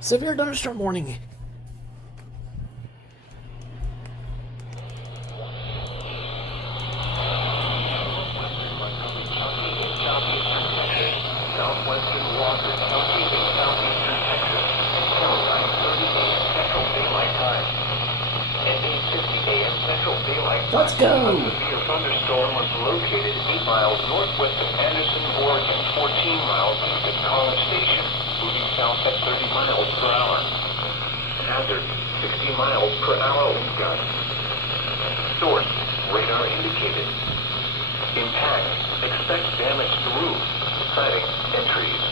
Severe thunderstorm warning. Southwestern waters, Kxi in southeastern Texas. Caroline, 30 a.m. Central Daylight Time. At 8:50 a.m. Central Daylight Time. Let's go! A severe thunderstorm was located 8 miles northwest of Anderson, Oregon, 14 miles east of College Station, moving south at 30 miles per hour. Hazard, 60 miles per hour wind gusts. Source, radar indicated. Impact, expect damage to roof, siding, and trees.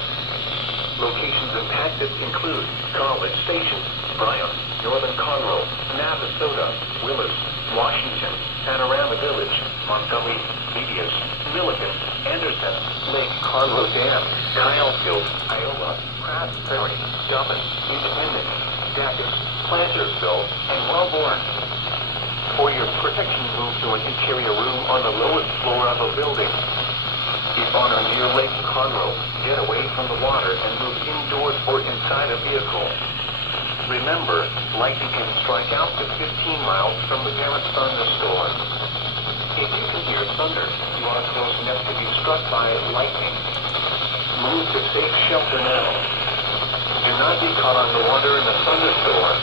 Locations impacted include College Station, Bryan, Northern Conroe, Navasota, Willard, Washington, Panorama Village, Montgomery, Eas, Milligan, Anderson, Lake Conroe Dam, Kylesville, Iowa, Crafts Prairie, Dublin, Independence, Dacus, Plantersville, and Wellborn. For your protection, move to an interior room on the lowest floor of a building. If on or near Lake Conroe, get away from the water and move indoors or inside a vehicle. Remember, lightning can strike out to 15 miles from the parent thunderstorm. If you can hear thunder, you are close enough to be struck by lightning. Move to safe shelter now. Do not be caught on the water in a thunderstorm.